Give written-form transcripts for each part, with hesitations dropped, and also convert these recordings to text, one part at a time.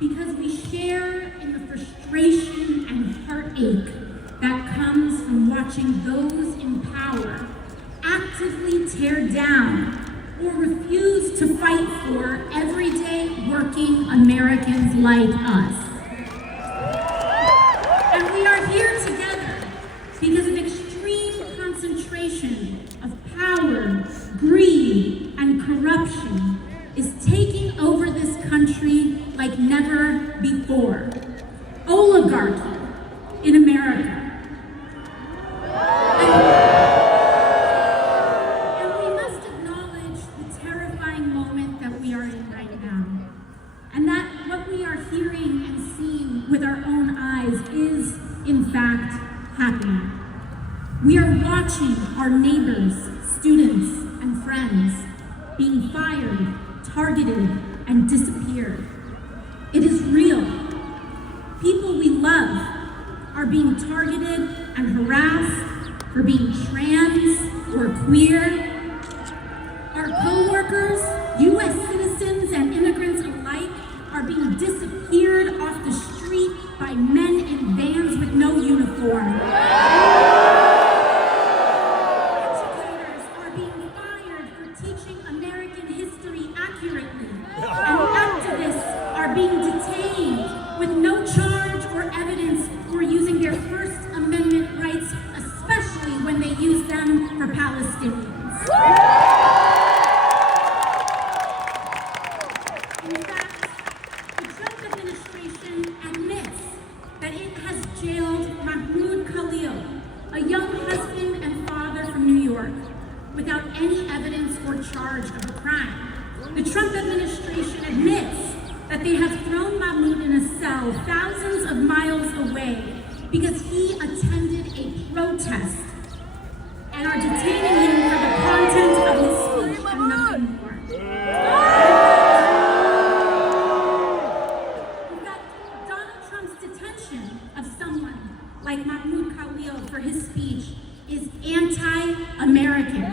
because we share in the frustration and heartache that comes from watching those in power actively tear down or refuse to fight for everyday working Americans like us. And we are here together because an extreme concentration of power, greed, and corruption is taking over this country like never before. Oligarchy in America. And we must acknowledge the terrifying moment that we are in right now. And that what we are hearing and seeing with our own eyes is, in fact, happening. We are watching our neighbors, students, and friends being fired, targeted, and disappeared. It is real. People we love are being targeted and harassed for being trans or queer. Our co-workers, U.S. citizens and immigrants alike, are being disappeared off the street by men in vans with no uniform. Educators are being fired for teaching American history accurately. And activists are being detained with no charge or evidence for using their First Amendment rights, especially when they use them for Palestinians. In fact, the Trump administration admits that it has jailed Mahmoud Khalil, a young husband and father from New York, without any evidence or charge of a crime. The Trump administration admits that they have thrown Mahmoud in a cell thousands of miles away because he attended a protest and are detaining him for the content of his speech and nothing more. In fact, Donald Trump's detention of someone like Mahmoud Khalil for his speech is anti-American.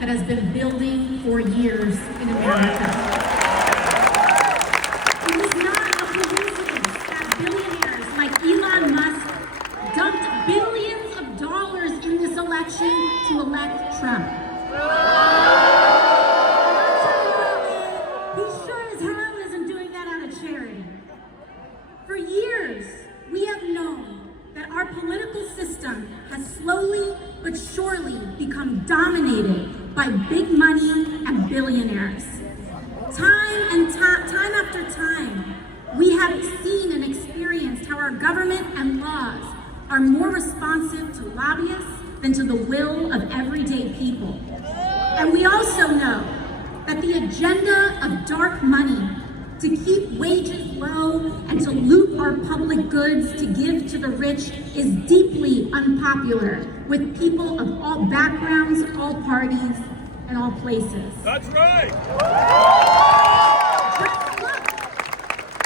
That has been building for years in America. It is not a coincidence that billionaires like Elon Musk dumped billions of dollars in this election to elect Trump. than to the will of everyday people. And we also know that the agenda of dark money to keep wages low and to loot our public goods to give to the rich is deeply unpopular with people of all backgrounds, all parties, and all places. That's right! Just look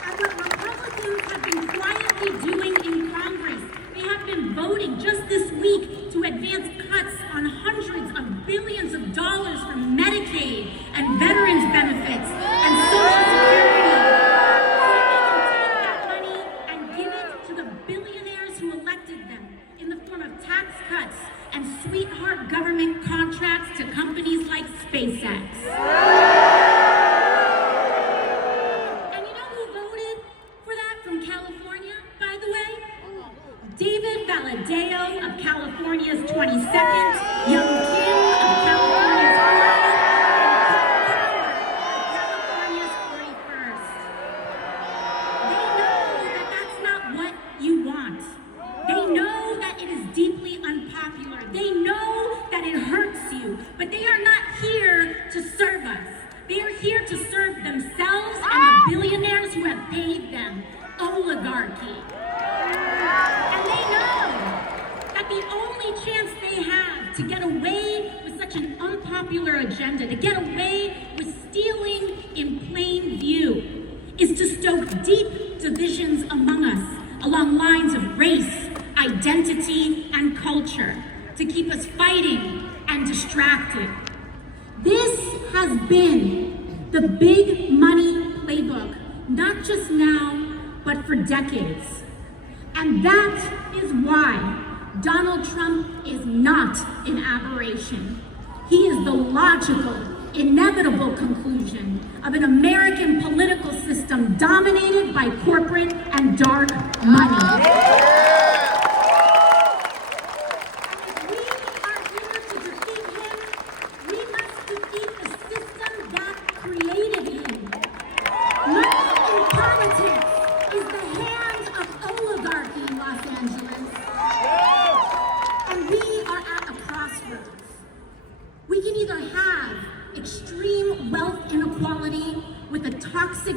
at what Republicans have been quietly doing in Congress. They have been voting just this week to advance cuts on hundreds of billions of dollars from Medicaid and veterans benefits and Social Security. And sweetheart government contracts to companies like SpaceX. And you know who voted for that from California, by the way? David Valadao of California's 22nd, Young Kim of California's 4th, and California's 41st. They know that that's not what you want. They know that it is deeply unpopular. They know that it hurts you, but they are not here to serve us. They are here to serve themselves and the billionaires who have paid them, oligarchy. And they know that the only chance they have to get away with such an unpopular agenda, to get away with stealing in plain view, is to stoke deep divisions among us along lines of race, identity, and culture, to keep us fighting and distracted. This has been the big money playbook, not just now, but for decades. And that is why Donald Trump is not an aberration. He is the logical, inevitable conclusion of an American political system dominated by corporate and dark money.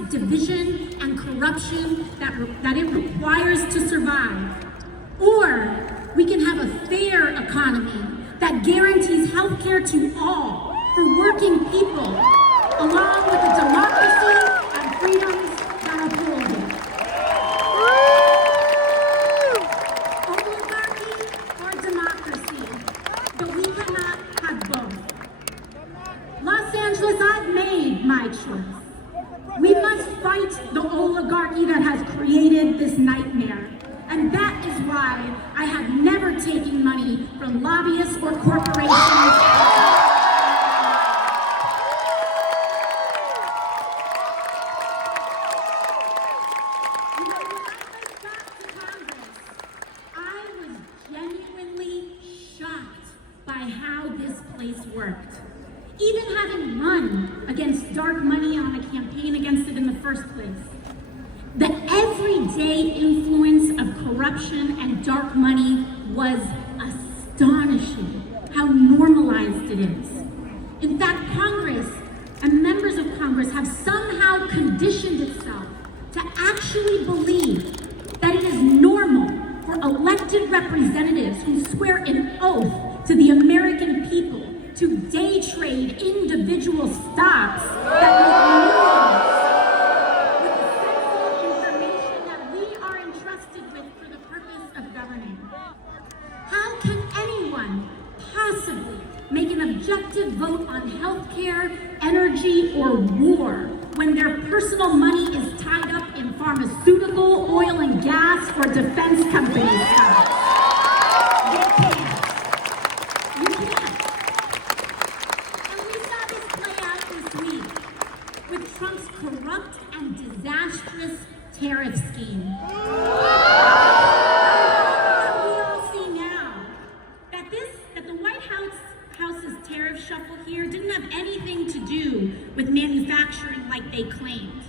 Division and corruption that it requires to survive. Or we can have a fair economy that guarantees health care to all for working people, along with a democracy and freedoms that uphold it. Oligarchy or democracy, but we cannot have both. Los Angeles, I've made my choice. We must fight the oligarchy that has created this nightmare. And that is why I have never taken money from lobbyists or corporations. You know, when I went back to Congress, I was genuinely shocked by how this place worked. Even having run against dark money on a campaign against it in the first place. The everyday influence of corruption and dark money was astonishing how normalized it is. In fact, Congress and members of Congress have somehow conditioned itself to actually believe that it is normal for elected representatives who swear an oath to the American people to day trade individual stocks that make millions with the sensitive information that we are entrusted with for the purpose of governing. How can anyone possibly make an objective vote on healthcare, energy, or war when their personal money is tied up in pharmaceutical, oil and gas, or defense company stocks? They can't. You can't. Trump's corrupt and disastrous tariff scheme. We all see now that the White House's tariff shuffle here didn't have anything to do with manufacturing like they claimed.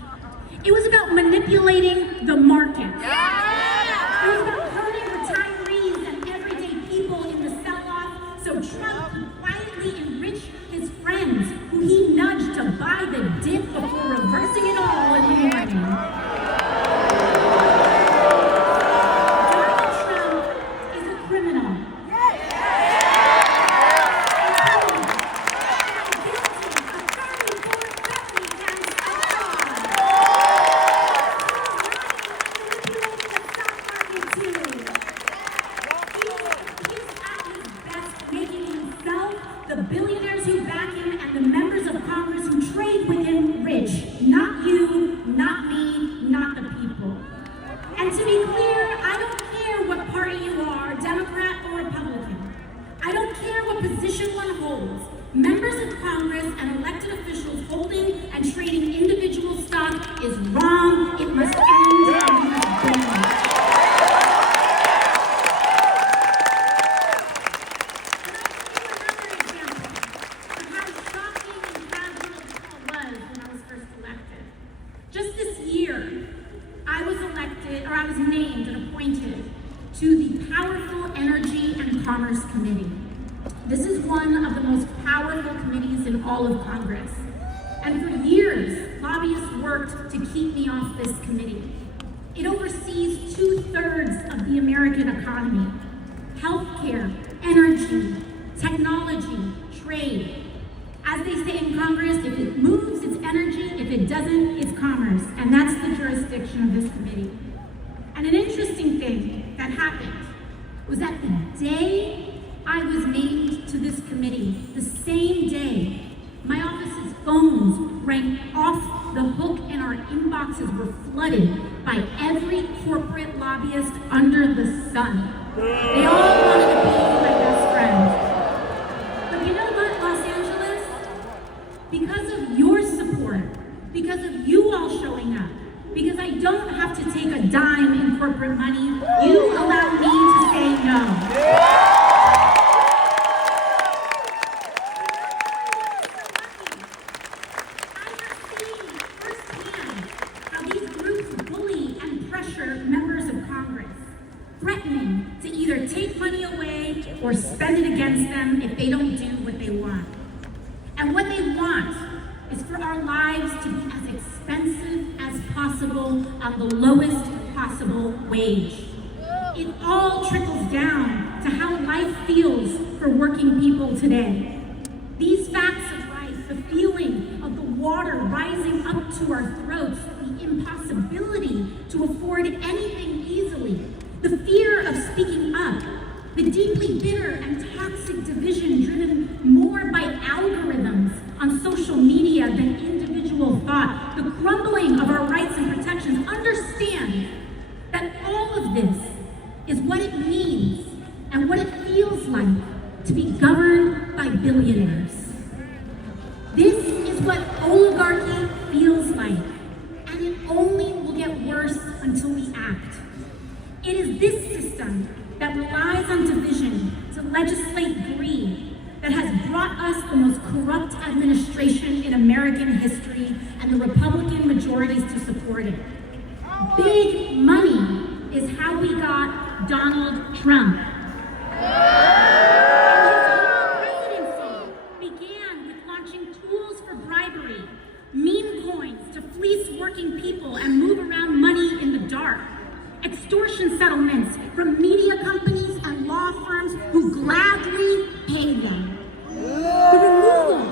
It was about manipulating the market. It was about hurting retirees and everyday people in the sell-off is wrong. It must end and we must ban it. Just this year, I was named and appointed to the Powerful Energy and Commerce Committee. This is one of the most powerful committees in all of Congress. And for years, lobbyists worked to keep me off this committee. It oversees 2/3 of the American economy: healthcare, energy, technology, trade. As they say in Congress, if it moves, it's energy. If it doesn't, it's commerce. And that's the jurisdiction of this committee. And an interesting thing that happened was that the day I was named to this committee, the same day, my office's phones rang off the hook and our inboxes were flooded by every corporate lobbyist under the sun. They all wanted to be my best friend. But you know what, Los Angeles? Because of your support, because of you all showing up, because I don't have to take a dime in corporate money, you allow me to say no. Members of Congress, threatening to either take money away or spend it against them if they don't do what they want. And what they want is for our lives to be as expensive as possible on the lowest possible wage. It all trickles down to how life feels for working people today. These facts of life, the feeling of the water rising up to our throats, the impossibility to afford anything easily, the fear of speaking up, the deeply bitter and toxic division driven more by algorithms on social media than individual thought, the crumbling of our rights and protections. Understand that all of this is what it means and what it feels like to be governed by billionaires. This is what oligarchy feels like, and it only will get worse until we act. It is this system that relies on division to legislate greed that has brought us the most corrupt administration in American history and the Republican majorities to support it. Big money is how we got Donald Trump. Meme coins to fleece working people and move around money in the dark. Extortion settlements from media companies and law firms who gladly pay them. The removal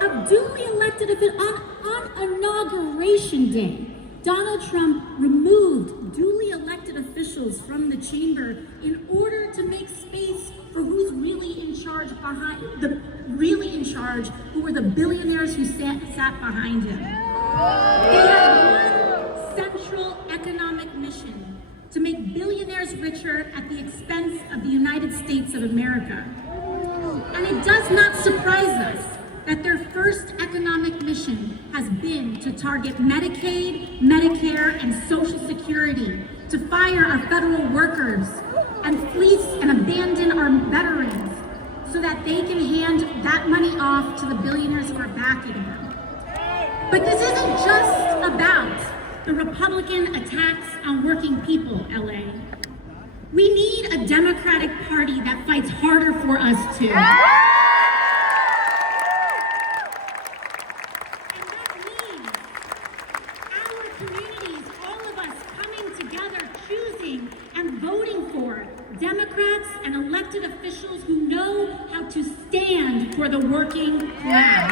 of duly elected officials on Inauguration Day. Donald Trump removed duly elected officials from the chamber in order to make space for who's really in charge who were the billionaires who sat behind him. They had one central economic mission: to make billionaires richer at the expense of the United States of America. And it does not surprise us that their first economic mission has been to target Medicaid, Medicare, and Social Security, to fire our federal workers, and fleece and abandon our veterans so that they can hand that money off to the billionaires who are backing them. But this isn't just about the Republican attacks on working people, LA. We need a Democratic Party that fights harder for us too. And that means our communities, all of us coming together, choosing and voting for Democrats and elected officials who know how to stand for the working class.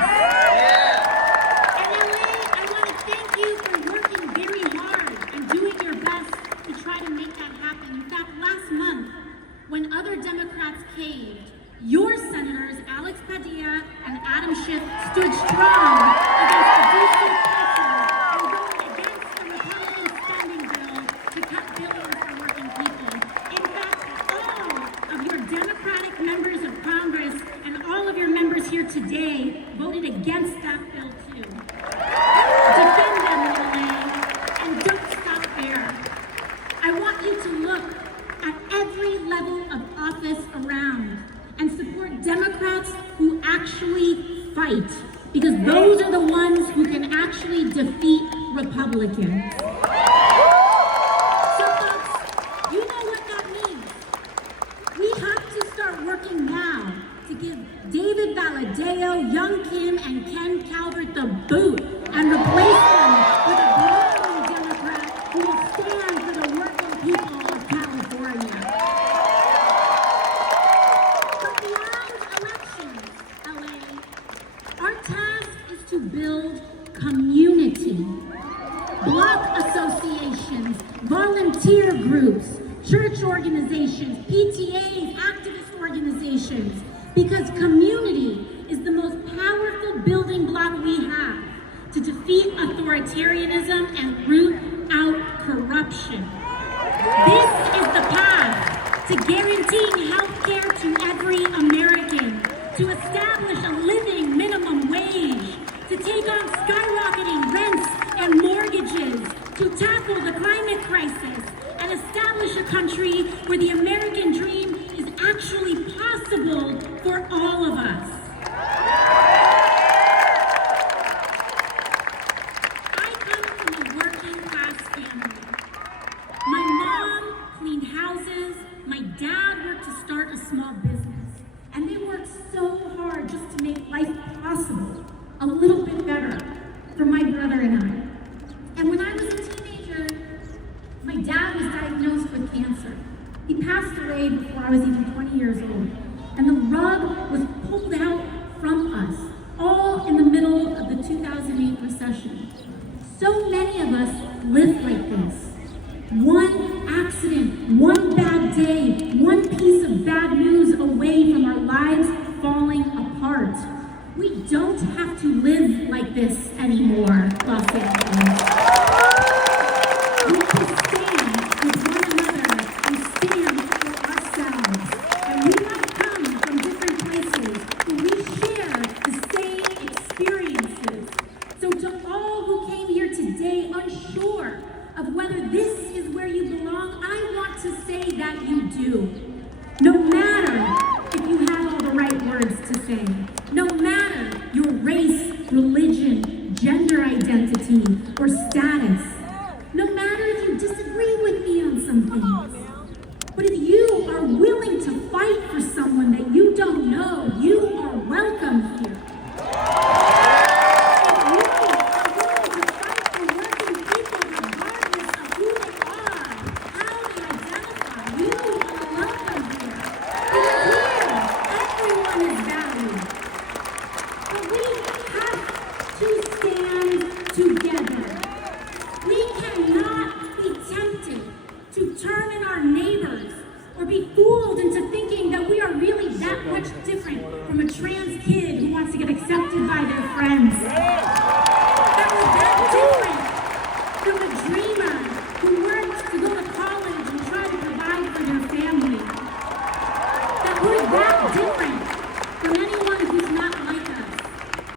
And LA, I want to thank you for working very hard and doing your best to try to make that happen. In fact, last month, when other Democrats caved, your senators, Alex Padilla and Adam Schiff, stood strong against the DC pressure and voted against the Republican spending bill to cut billions for working people. In fact, all of your Democratic members of Congress and all of your members here today voted against that defeat Republicans. So folks, you know what that means. We have to start working now to give David Valadao, Young Kim, and Ken Calvert the boot and replace them with a global Democrat who will stand for the working people of California. But beyond elections, LA, our task is to build community. Block associations, volunteer groups, church organizations, PTAs, activist organizations, because community is the most powerful building block we have to defeat authoritarianism and root out corruption. This is the path to guaranteeing health care to every American, to establish a living minimum wage, to take on skyrocketing rents and mortgages, to tackle the climate crisis, and establish a country where the American dream is actually possible for all of us. I come from a working class family. My mom cleaned houses, my dad worked to start a small business, and they worked so hard just to make life possible, a little bit better for my brother and I. And when I was a teenager, my dad was diagnosed with cancer. He passed away before I was even 20 years old. And the rug was pulled out from us, all in the middle of the 2008 recession. So many of us live like this. One accident, one bad day, one piece of bad news away from our lives falling apart. We don't have to live like this anymore, Los Angeles. We can stand with one another and stand for ourselves. And we might come from different places, but we share the same experiences. So to all who came here today unsure of whether this is where you belong, I want to say that you do. No matter if you have all the right words to say, no matter your race, religion, gender identity, or status, no matter if you disagree with me on some things, but if you are willing to fight for someone that you don't know, you are welcome here. If you are willing to fight for working people regardless of who they are, how they identify, you are welcome here. Because here, everyone is valued. But we have to stand together. We cannot be tempted to turn in our neighbors or be fooled into thinking that we are really that much different from a trans kid